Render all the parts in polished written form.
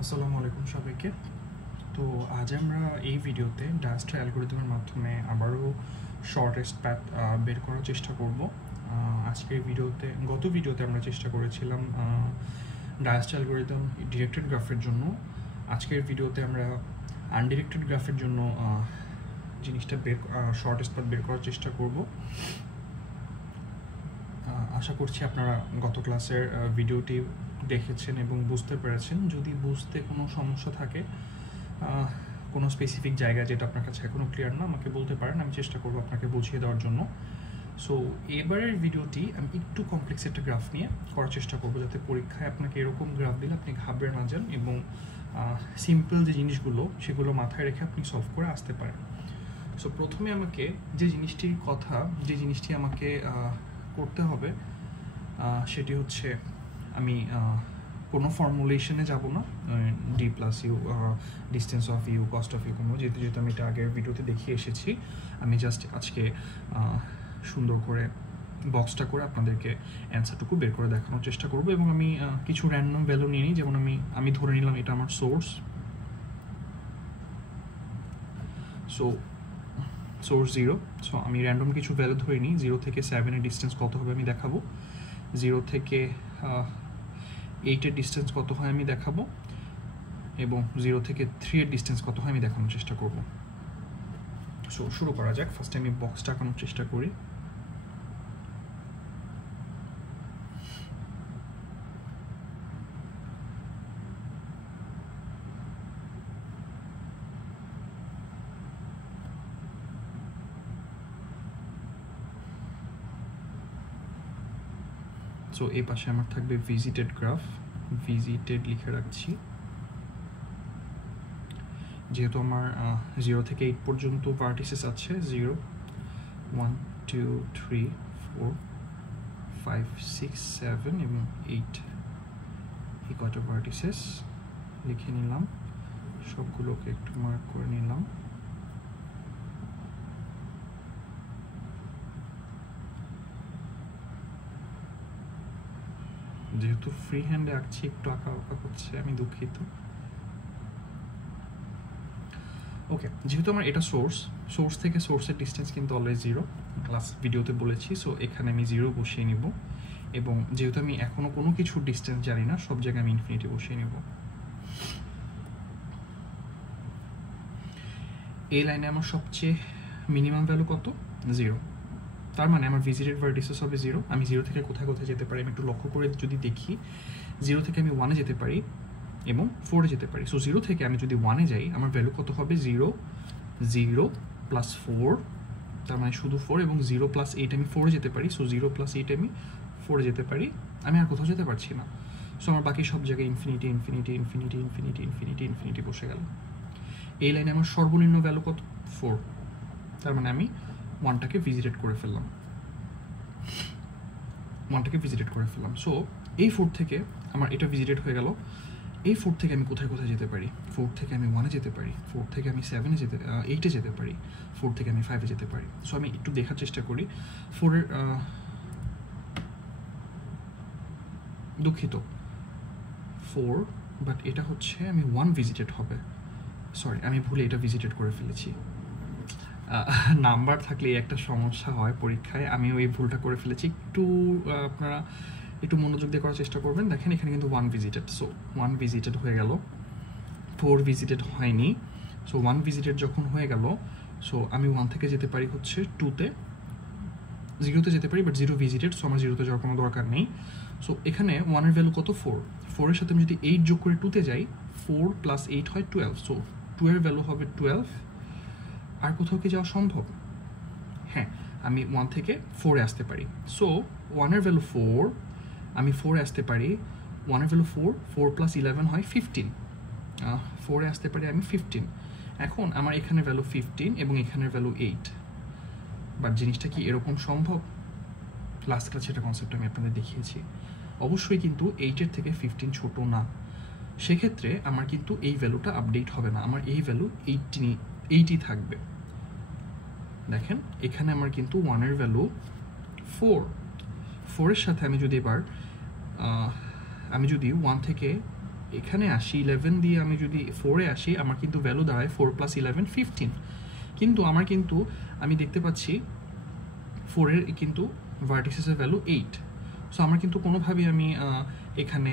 আসসালামু আলাইকুম সবাইকে। তো আজ আমরা এই ভিডিওতে ডায়াস্টার অ্যালগরিদমের মাধ্যমে আবারও শর্টেস্ট প্যাথ বের করার চেষ্টা করব। আজকের ভিডিওতে গত ভিডিওতে আমরা চেষ্টা করেছিলাম ডায়াস্টার অ্যালগরিদম ডিরেক্টেড গ্রাফের জন্য। আজকের ভিডিওতে আমরা আনডিরেক্টেড গ্রাফের জন্য জিনিসটা শর্টেস্ট প্যাথ বের করার চেষ্টা করব। আশা করছি আপনারা গত ক্লাসের ভিডিওটি দেখেছেন এবং বুঝতে পেরেছেন। যদি বুঝতে কোনো সমস্যা থাকে, কোনো স্পেসিফিক জায়গা যেটা আপনার কাছে এখনও ক্লিয়ার না, আমাকে বলতে পারেন, আমি চেষ্টা করবো আপনাকে বুঝিয়ে দেওয়ার জন্য। সো এবারের ভিডিওটি আমি একটু কমপ্লেক্স একটা গ্রাফ নিয়ে করার চেষ্টা করবো, যাতে পরীক্ষায় আপনাকে এরকম গ্রাফ দিলে আপনি ঘাবড়ে না যান এবং সিম্পল যে জিনিসগুলো সেগুলো মাথায় রেখে আপনি সলভ করে আসতে পারেন। সো প্রথমে আমাকে যে জিনিসটি আমাকে করতে হবে সেটি হচ্ছে, আমি কোনো ফর্মুলেশনে যাব না, D plus U, distance of U, cost of U, কোনো যেহেতু আমি এটা আগের ভিডিওতে দেখিয়ে এসেছি। আমি জাস্ট আজকে সুন্দর করে বক্সটা করে আপনাদেরকে অ্যান্সারটুকু বের করে দেখানোর চেষ্টা করব। এবং আমি কিছু র্যান্ডম ভ্যালু নিয়ে নিই। যেমন আমি ধরে নিলাম এটা আমার সোর্স। সোর্স 0। সো আমি র্যান্ডম কিছু ভ্যালু ধরে নিই। 0 থেকে 7-এর ডিস্টেন্স কত হবে আমি দেখাবো। 0 থেকে 8-এর ডিস্টেন্স কত হয় আমি দেখাবো, এবং 0 থেকে 3-এর ডিস্টেন্স কত হয় আমি দেখানোর চেষ্টা করব। সো শুরু করা যাক। ফার্স্টে আমি বক্সটা আঁকানোর চেষ্টা করি। সো এই পাশে আমার থাকবে ভিজিটেড গ্রাফ, ভিজিটেড লিখে রাখছি। যেহেতু আমার 0 থেকে 8 পর্যন্ত ভার্টিসেস আছে, 0, 1, 2, 3, 4, 5, 6, 7 এবং 8, এই কটা ভার্টিসেস লিখে নিলাম। সবগুলোকে একটু মার্ক করে নিলাম। যেহেতু ফ্রি হ্যান্ডে আঁকছি, একটু আঁকা হচ্ছে, আমি দুঃখিত। ওকে, যেহেতু আমার এটা সোর্স থেকে সোর্সের ডিস্টেন্স কিন্তু অলওয়েজ 0, ক্লাস ভিডিওতে বলেছি। সো এখানে আমি 0 বসিয়ে নিব, এবং যেহেতু আমি এখনও কোনো কিছুর ডিস্টেন্স জানি না, সব জায়গায় আমি ইনফিনিটি বসিয়ে নেব। এই লাইনে আমার সবচেয়ে মিনিমাম ভ্যালু কত? 0। তার মানে আমার ভিজিটেড ভার্টিসেস হবে 0। আমি 0 থেকে কোথায় কোথায় যেতে পারি আমি একটু লক্ষ্য করে যদি দেখি, 0 থেকে আমি 1-এ যেতে পারি এবং 4-এ যেতে পারি। সো 0 থেকে আমি যদি 1-এ যাই, আমার ভ্যালু কত হবে? 0, 0 প্লাস 4, তার মানে শুধু 4, এবং 0 প্লাস 8 আমি 4-এ যেতে পারি। সো 0 প্লাস 8 আমি 4-এ যেতে পারি। আমি আর কোথাও যেতে পারছি না। সো আমার বাকি সব জায়গায় infinity infinity infinity infinity infinity infinity বসে গেল। এই লাইনে আমার সর্বনিম্ন ভ্যালু কত? 4। তার মানে আমি 1টাকে ভিজিটেড করে ফেললাম। সো এই 4 থেকে আমার এটা ভিজিটেড হয়ে গেল। এই 4 থেকে আমি কোথায় কোথায় যেতে পারি? 4 থেকে আমি 1-এ যেতে পারি, 4 থেকে আমি 7-এ 8-এ যেতে পারি, 4 থেকে আমি 5-এ যেতে পারি। সো আমি একটু দেখার চেষ্টা করি। 4-এর দুঃখিত, 4, বাট এটা হচ্ছে আমি 1 ভিজিটেড হবে। সরি, আমি ভুলে এটা ভিজিটেড করে ফেলেছি। নাম্বার থাকলে একটা সমস্যা হয় পরীক্ষায়, আমি ওই ভুলটা করে ফেলেছি। একটু আপনারা একটু মনোযোগ দিয়ে করার চেষ্টা করবেন। দেখেন এখানে কিন্তু 1 ভিজিটেড, সো 1 ভিজিটেড হয়ে গেল, 4 ভিজিটেড হয়নি। সো 1 ভিজিটেড যখন হয়ে গেল, সো আমি 1 থেকে যেতে পারি হচ্ছে 2-তে, 0-তে যেতে পারি, বাট 0 ভিজিটেড, সো আমার 0-তে যাওয়ার কোনো দরকার নেই। সো এখানে 1-এর ভ্যালু কত? 4। 4-এর সাথে আমি যদি 8 যোগ করে 2-তে যাই, 4 প্লাস 8 হয় 12। সো 2-এর ভ্যালু হবে 12। আর কোথাও কি যাওয়া সম্ভব? হ্যাঁ, আমি 1 থেকে 4-এ আসতে পারি। সো 1-এর ভ্যালু 4, আমি 4-এ আসতে পারি। 1-এর ভ্যালু 4, 4 প্লাস 11 হয় 15। 4-এ আসতে পারি আমি 15। এখন আমার এখানে ভ্যালু 15 এবং এখানের ভ্যালু 8। বাট জিনিসটা কি এরকম সম্ভব? লাস্ট ক্লাসে একটা কনসেপ্ট আমি আপনাদের দেখিয়েছি। অবশ্যই কিন্তু 8-এর থেকে 15 ছোট না। সেক্ষেত্রে আমার কিন্তু এই ভ্যালুটা আপডেট হবে না, আমার এই ভ্যালু 80 থাকবে। দেখেন এখানে আমার কিন্তু 1-এর ভ্যালু 4। 4-এর সাথে আমি যদি এবার 1 থেকে এখানে আসি 11 দিয়ে আমি যদি 4-এ আসি আমার কিন্তু ভ্যালু দাঁড়ায় 4 + 11 15, কিন্তু আমার কিন্তু আমি দেখতে পাচ্ছি 4-এর কিন্তু ভার্টিসেসের ভ্যালু 8, সো আমার কিন্তু কোনোভাবেই আমি এখানে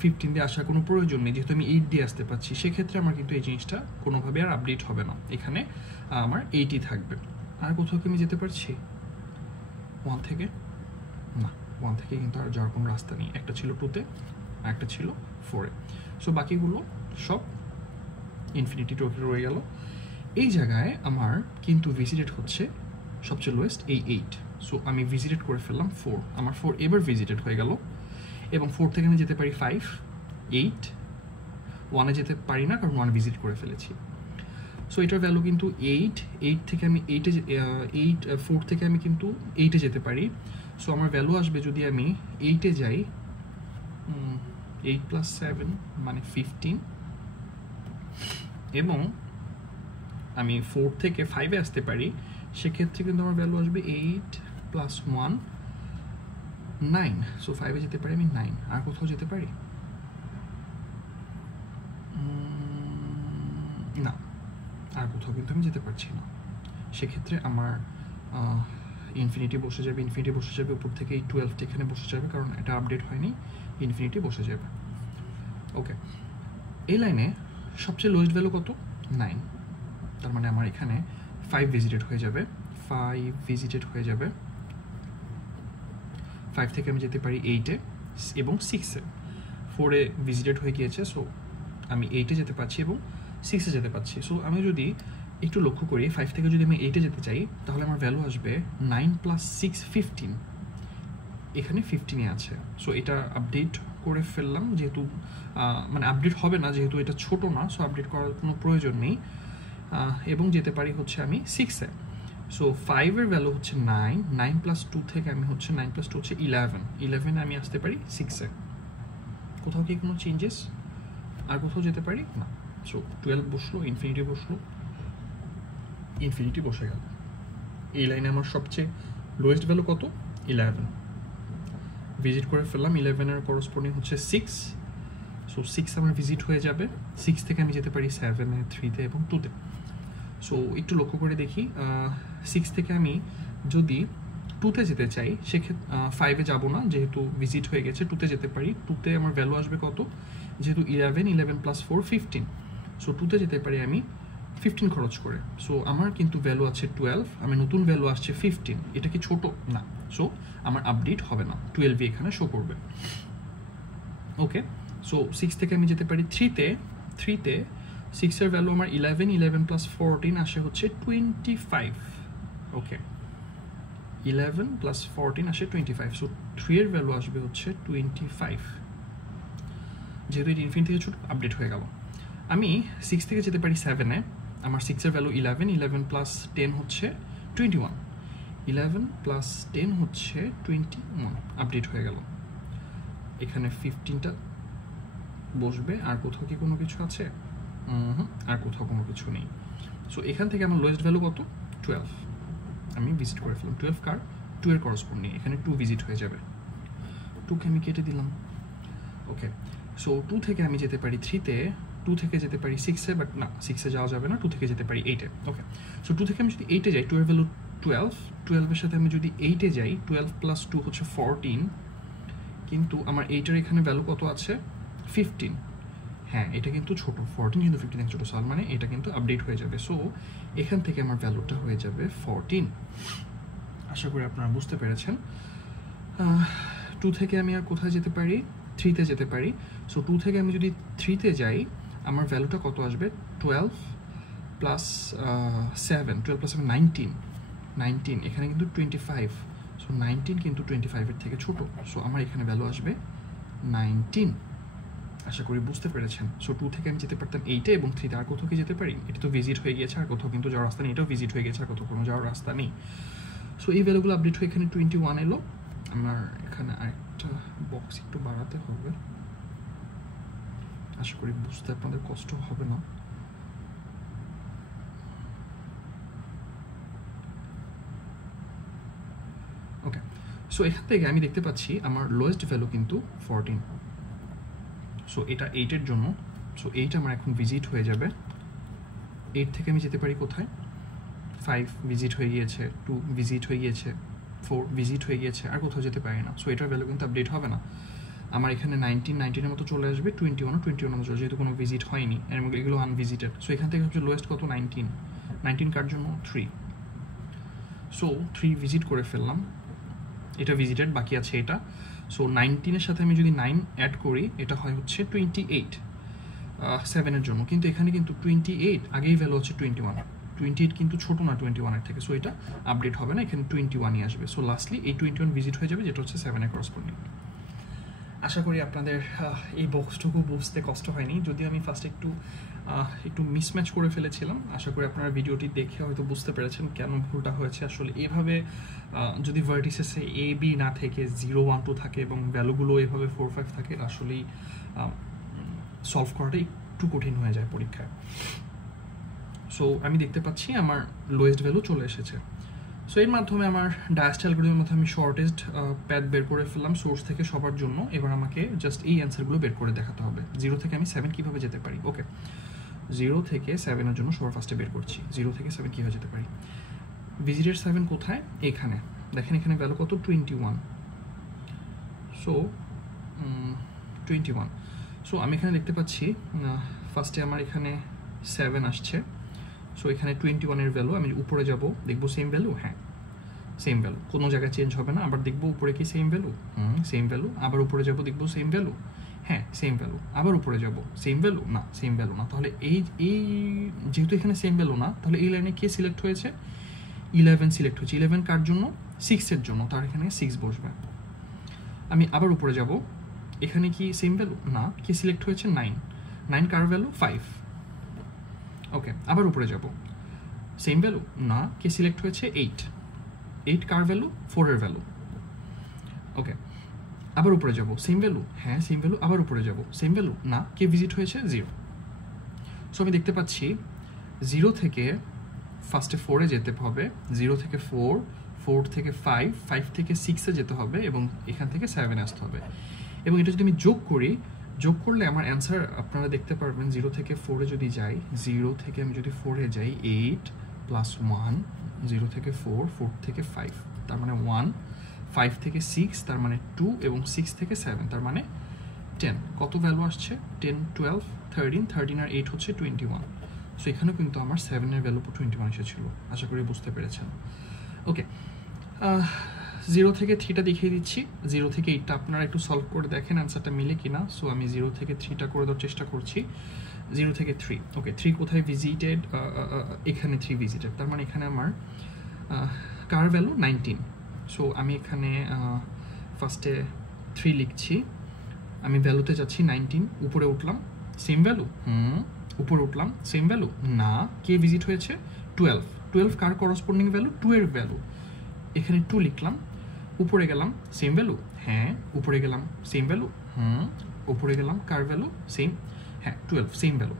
15 দিয়ে আসার কোনো প্রয়োজন নেই, যেহেতু আমি 8 দিয়ে আসতে পারছি। সেক্ষেত্রে আমার কিন্তু এই জিনিসটা কোনোভাবে আর আপডেট হবে না, এখানে আমার 8ই থাকবে। আর কোথাও কি আমি যেতে পারছি 1 থেকে? না, 1 থেকে কিন্তু আর যাওয়ার কোনো রাস্তা নেই। একটা ছিল 2-তে আর একটা ছিল 4-এ, সো বাকিগুলো সব ইনফিনিটি রয়ে গেল। এই জায়গায় আমার কিন্তু ভিজিটেড হচ্ছে সবচেয়ে লোয়েস্ট এই 8, সো আমি ভিজিটেড করে ফেললাম 4, আমার 4 এবার ভিজিটেড হয়ে গেল। এবং 4 থেকে আমি যেতে পারি 5, 8, 1-এ যেতে পারি না কারণ 1 ভিজিট করে ফেলেছি। সো এটার ভ্যালু কিন্তু 8 থেকে আমি 4 থেকে আমি কিন্তু 8-এ যেতে পারি। সো আমার ভ্যালু আসবে যদি আমি 8-এ যাই 8 + 7 মানে 15, এবং আমি 4 থেকে 5-এ আসতে পারি, সেক্ষেত্রে কিন্তু আমার ভ্যালু আসবে 8 + 1 9, সো 5-এ যেতে পারি আমি 9। আর কোথাও যেতে পারি না, আর কোথাও কিন্তু আমি যেতে পারছি না। সেক্ষেত্রে আমার ইনফিনিটি বসে যাবে উপর থেকে এই 12টা এখানে বসে যাবে, কারণ এটা আপডেট হয়নি, ইনফিনিটি বসে যাবে। ওকে, এই লাইনে সবচেয়ে লোয়েস্ট ভ্যালু কত? 9, তার মানে আমার এখানে 5 ভিজিটেড হয়ে যাবে। 5 থেকে আমি যেতে পারি 8-এ এবং 6-এ। 4-এ ভিজিটেড হয়ে গিয়েছে, সো আমি 8-এ যেতে পারছি এবং 6-এ যেতে পারছি। সো আমি যদি একটু লক্ষ্য করি, 5 থেকে যদি আমি 8-এ যেতে চাই তাহলে আমার ভ্যালু আসবে 9 + 6 15, এখানে 15-ই আছে। সো এটা আপডেট করে ফেললাম, যেহেতু মানে আপডেট হবে না যেহেতু এটা ছোট না, সো আপডেট করার কোনো প্রয়োজন নেই। এবং যেতে পারি হচ্ছে আমি 6-এ। সো 5-এর ভ্যালু হচ্ছে 9, 9 + 2 থেকে আমি হচ্ছে 9 + 2 হচ্ছে 11, 11-এ আমি আসতে পারি 6-এ। কোথাও কি কোনো চেঞ্জেস? আর কোথাও যেতে পারি না। সো 12 বসলো, ইনফিনিটি বসলো, ইনফিনিটি বসে গেল। এই লাইনে আমার সবচেয়ে লোয়েস্ট ভ্যালু কত? 11, ভিজিট করে ফেললাম। 11-এর করসপন্ডিং হচ্ছে 6, সো 6 আমার ভিজিট হয়ে যাবে। 6 থেকে আমি যেতে পারি 7-এ, 3-তে এবং 2-তে। সো একটু লক্ষ্য করে দেখি, 6 থেকে আমি যদি 2-তে যেতে চাই সেক্ষেত্রে 5-এ যাবো না, যেহেতু ভিজিট হয়ে গেছে। 2-তে যেতে পারি, 2-তে আমার ভ্যালু আসবে কত? যেহেতু 11 + 4 15, সো 2-তে যেতে পারি আমি 15 খরচ করে। সো আমার কিন্তু ভ্যালু আছে 12, আমি নতুন ভ্যালু আসছে 15, এটা কি ছোট না? সো আমার আপডেট হবে না, 12 এখানে শো করবে। ওকে, সো 6 থেকে আমি যেতে পারি 3-তে। 6-এর ভ্যালু আমার 11 + 14 আসে হচ্ছে 25। ওকে, 11 + 14 আসে 25, সো 3-এর ভ্যালু আসবে হচ্ছে 25। যেহেতু এটি ইনফিনিটি থেকে ছোট, আপডেট হয়ে গেল। আমি 6 থেকে যেতে পারি 7-এ, আমার 6-এর ভ্যালু 11 + 10 হচ্ছে 21, 11 + 10 হচ্ছে 21, আপডেট হয়ে গেল। এখানে 15টা বসবে। আর কোথাও কি কোনো কিছু আছে? আর কোথাও কোনো কিছু নেই। সো এখান থেকে আমার লোয়েস্ট ভ্যালু কত? 12, আমি ভিজিট করে ফেললাম। 12 কার? 2-এর করসপন্ডিং, এখানে 2 ভিজিট হয়ে যাবে। 2কে আমি কেটে দিলাম। ওকে, সো 2 থেকে আমি যেতে পারি 3-তে, 2 থেকে যেতে পারি 6-এ, বাট না, 6-এ যাওয়া যাবে না। 2 থেকে যেতে পারি 8-এ। ওকে, সো 2 থেকে আমি যদি 8-এ যাই, 2-এর ভ্যালু 12, 12-এর সাথে আমি যদি 8-এ যাই, 12 + 2 হচ্ছে 14, কিন্তু আমার 8-এর এখানে ভ্যালু কত আছে? 15। হ্যাঁ, এটা কিন্তু ছোট, 14 কিন্তু 15 থেকে ছোটো, সাল মানে এটা কিন্তু আপডেট হয়ে যাবে। সো এখান থেকে আমার ভ্যালুটা হয়ে যাবে 14। আশা করি আপনারা বুঝতে পেরেছেন। 2 থেকে আমি আর কোথায় যেতে পারি? 3-তে যেতে পারি। সো 2 থেকে আমি যদি 3-তে যাই, আমার ভ্যালুটা কত আসবে? 12 + 7, 12 + 7 19, এখানে কিন্তু 25, সো 19 কিন্তু 25-এর থেকে ছোট, সো আমার এখানে ভ্যালু আসবে 19। আশা করি বুঝতে পেরেছেন। সো 2 থেকে আমি যেতে পারতাম 8-এ এবং 3-তে। আর কোথাও কি যেতে পারি? এটা তো ভিজিট হয়ে গিয়েছে, আর কোথাও কিন্তু যাওয়ার রাস্তা নেই। এটাও ভিজিট হয়ে গেছে, আর কোথাও কোনো যাওয়ার রাস্তা নেই। সো এই ভ্যালুগুলো আপডেট হয়ে এখানে 21 এলো। আমার এখানে আরেকটা বক্স একটু বাড়াতে হবে, আশা করি বুঝতে আপনাদের কষ্ট হবে না। ওকে, সো এখান থেকে আমি দেখতে পাচ্ছি আমার লোয়েস্ট ভ্যালু কিন্তু 14। সো এটা 8-এর জন্য। সো 8 আমার এখন ভিজিট হয়ে যাবে। 8 থেকে আমি যেতে পারি কোথায়? 5 ভিজিট হয়ে গিয়েছে, 2 ভিজিট হয়ে গিয়েছে, 4 ভিজিট হয়ে গিয়েছে, আর কোথাও যেতে পারি না। সো এটার ভ্যালু কিন্তু আপডেট হবে না। আমার এখানে 19-19-এর মতো চলে আসবে, 21-21 মতো চলে, যেহেতু কোনো ভিজিট হয়নি, এর মধ্যে এগুলো আনভিজিটেড। সো এখান থেকে হচ্ছে লোয়েস্ট কত? 19 কার জন্য? 3। সো 3 ভিজিট করে ফেললাম, এটা ভিজিটেড, বাকি আছে এটা। সো 19-এর সাথে আমি যদি 9 অ্যাড করি, এটা হয় হচ্ছে 28 7-এর জন্য। কিন্তু এখানে কিন্তু 28 আগেই ভ্যালু হচ্ছে 28 কিন্তু ছোট না 21-এর থেকে। সো এটা আপডেট হবে না, এখানে 21-ই আসবে। সো লাস্টলি এই 21 ভিজিট হয়ে যাবে, যেটা হচ্ছে 7-এর করসপন্ডিং। আশা করি আপনাদের এই বক্সটুকু বুঝতে কষ্ট হয়নি, যদিও আমি ফার্স্টে একটু মিসম্যাচ করে ফেলেছিলাম। আশা করি আপনারা ভিডিওটি দেখে হয়তো বুঝতে পেরেছেন কেন ভুলটা হয়েছে। আসলে এভাবে যদি ভার্টিসেসে A B না থেকে 0 1 2 থাকে এবং ভ্যালুগুলো এভাবে 4 5 থাকে, আসলেই সলভ করাটা একটু কঠিন হয়ে যায় পরীক্ষায়। সো আমি দেখতে পাচ্ছি আমার লোয়েস্ট ভ্যালু চলে এসেছে। সো এর মাধ্যমে আমার ডায়াস্ট অ্যালগরিদমের মাধ্যমে আমি শর্টেস্ট প্যাথ বের করে ফেললাম সোর্স থেকে সবার জন্য। এবার আমাকে জাস্ট এই অ্যান্সারগুলো বের করে দেখাতে হবে। 0 থেকে আমি 7 কীভাবে যেতে পারি? ওকে, 0 থেকে 7-এর জন্য সবার ফার্স্টে বের করছি। 0 থেকে 7 কীভাবে যেতে পারি? ভিজিটের 7 কোথায়? এখানে দেখেন, এখানে ভ্যালু কত? 21। সো 21। সো আমি এখানে দেখতে পাচ্ছি ফার্স্টে আমার এখানে 7 আসছে। সো এখানে 21-এর ভ্যালু, আমি উপরে যাব, দেখবো সেম ভ্যালু, হ্যাঁ সেম ভ্যালু, কোনো জায়গায় চেঞ্জ হবে না। আবার দেখবো উপরে কি সেম ভ্যালু, সেম ভ্যালু। আবার উপরে যাব, দেখবো সেম ভ্যালু, হ্যাঁ সেম ভ্যালু। আবার উপরে যাব, সেম ভ্যালু, না সেম ভ্যালু না। তাহলে এই যেহেতু এখানে সেম ভ্যালু না, তাহলে এই লাইনে কে সিলেক্ট হয়েছে? 11 সিলেক্ট হয়েছে। 11 কার জন্য? 6-এর জন্য, তার এখানে 6 বসবে। আমি আবার উপরে যাব, এখানে কি সেম ভ্যালু? না, কে সিলেক্ট হয়েছে? 9 কার ভ্যালু? 5। ওকে, আবার উপরে যাব, সেম ভ্যালু? না, কে সিলেক্ট হয়েছে? 8 কার ভ্যালু? 4-এর ভ্যালু। ওকে, আবার উপরে যাব, সেম ভ্যালু? হ্যাঁ সেম ভ্যালু। আবার উপরে যাব, সেম ভ্যালু? না, কে ভিজিট হয়েছে? 0। সো আমি দেখতে পাচ্ছি 0 থেকে ফার্স্টে 4-এ যেতে হবে, 0 থেকে 4, 4 থেকে 5, 5 থেকে 6-এ যেতে হবে এবং এখান থেকে 7-এ আসতে হবে। এবং এটা যদি আমি যোগ করলে আমার অ্যান্সার আপনারা দেখতে পারবেন। 0 থেকে 4-এ যদি যাই, 0 থেকে আমি যদি 4-এ যাই, 8 + 1, 0 থেকে 4, 4 থেকে 5, তার মানে 1, 5 থেকে 6, তার মানে 2, এবং 6 থেকে 7, তার মানে 10। কত ভ্যালু আসছে? 10, 12, 13, 13 আর 8 হচ্ছে 21। সো এখানেও কিন্তু আমার 7-এর ভ্যালু 21 এসেছিল। আশা করি বুঝতে পেরেছেন। ওকে, 0 থেকে 3টা দেখিয়ে দিচ্ছি। 0 থেকে 8টা আপনারা একটু সলভ করে দেখেন অ্যান্সারটা মিলে কিনা। সো আমি 0 থেকে 3টা করে দেওয়ার চেষ্টা করছি। 0 থেকে 3, ওকে, 3 কোথায় ভিজিটেড? এখানে 3 ভিজিটেড, তার মানে এখানে আমার কার ভ্যালু? 19। সো আমি এখানে ফার্স্টে 3 লিখছি, আমি ভ্যালুতে যাচ্ছি 19, উপরে উঠলাম, সেম ভ্যালু, উপরে উঠলাম, সেম ভ্যালু, না, কে ভিজিট হয়েছে? 12 কার করসপন্ডিং ভ্যালু? 2 এর ভ্যালু। এখানে 2 লিখলাম, উপরে গেলাম, সেম ভ্যালু, হ্যাঁ উপরে গেলাম, সেম ভ্যালু, উপরে গেলাম, কার ভ্যালু? সেম, হ্যাঁ 12, সেম ভ্যালু।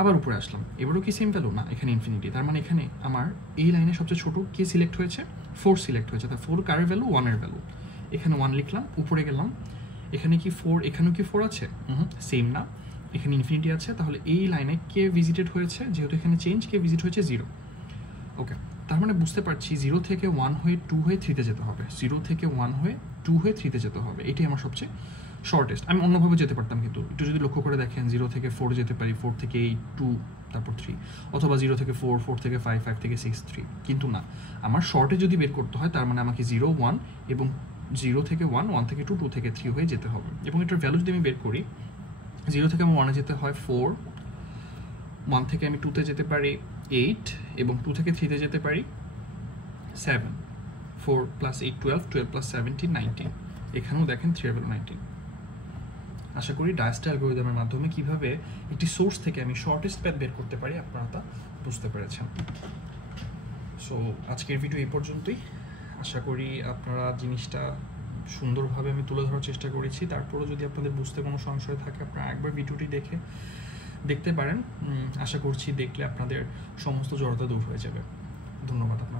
আবার উপরে আসলাম, এবারও কি সেম ভ্যালু? না, এখানে ইনফিনিটি। তার মানে এখানে আমার এই লাইনে সবচেয়ে ছোট কে সিলেক্ট হয়েছে? 4 সিলেক্ট হয়েছে। তার 4 কার ভ্যালু? 1-এর ভ্যালু। এখানে 1 লিখলাম, উপরে গেলাম, এখানে কি 4, এখানেও কি 4 আছে? সেম না, এখানে ইনফিনিটি আছে। তাহলে এই লাইনে কে ভিজিটেড হয়েছে? যেহেতু এখানে চেঞ্জ, কে ভিজিট হয়েছে? 0। ওকে, তার মানে বুঝতে পারছি 0 থেকে 1 হয়ে 2 হয়ে 3-তে যেতে হবে। 0 থেকে 1 হয়ে 2 হয়ে 3-তে যেতে হবে, এটাই আমার সবচেয়ে শর্টেস্ট। আমি অন্যভাবে যেতে পারতাম, কিন্তু একটু যদি লক্ষ্য করে দেখেন, 0 থেকে 4 যেতে পারি, 4 থেকে 8, 2, তারপর 3, অথবা 0 থেকে 4, 4 থেকে 5, 5 থেকে 6, 3। কিন্তু না, আমার শর্টে যদি বের করতে হয়, তার মানে আমাকে 0, 1 এবং 0 থেকে 1, 1 থেকে 2, 2 থেকে 3 হয়ে যেতে হবে। এবং এটার ভ্যালু যদি আমি বের করি, 0 থেকে আমার 1-এ যেতে হয় 4, 1 থেকে আমি 2-তে যেতে পারি 8, এবং 2 থেকে 3-তে যেতে পারি 7, 4 + 8, 12, 12 + 17, 19। এখানেও দেখেন 3 এর ভ্যালু 19। আশা করি ডায়াস্ট অ্যালগরিদমের মাধ্যমে কিভাবে একটি সোর্স থেকে আমি শর্টেস্ট প্যাথ বের করতে পারি আপনারা তা বুঝতে পেরেছেন। সো আজকের ভিডিও এই পর্যন্তই। আশা করি আপনারা জিনিসটা সুন্দরভাবে আমি তুলে ধরার চেষ্টা করেছি। তারপরেও যদি আপনাদের বুঝতে কোনো সংশয় থাকে, আপনারা একবার ভিডিওটি দেখতে পারেন। আশা করছি দেখলে আপনাদের সমস্ত জড়তা দূর হয়ে যাবে। ধন্যবাদ আপনাদের।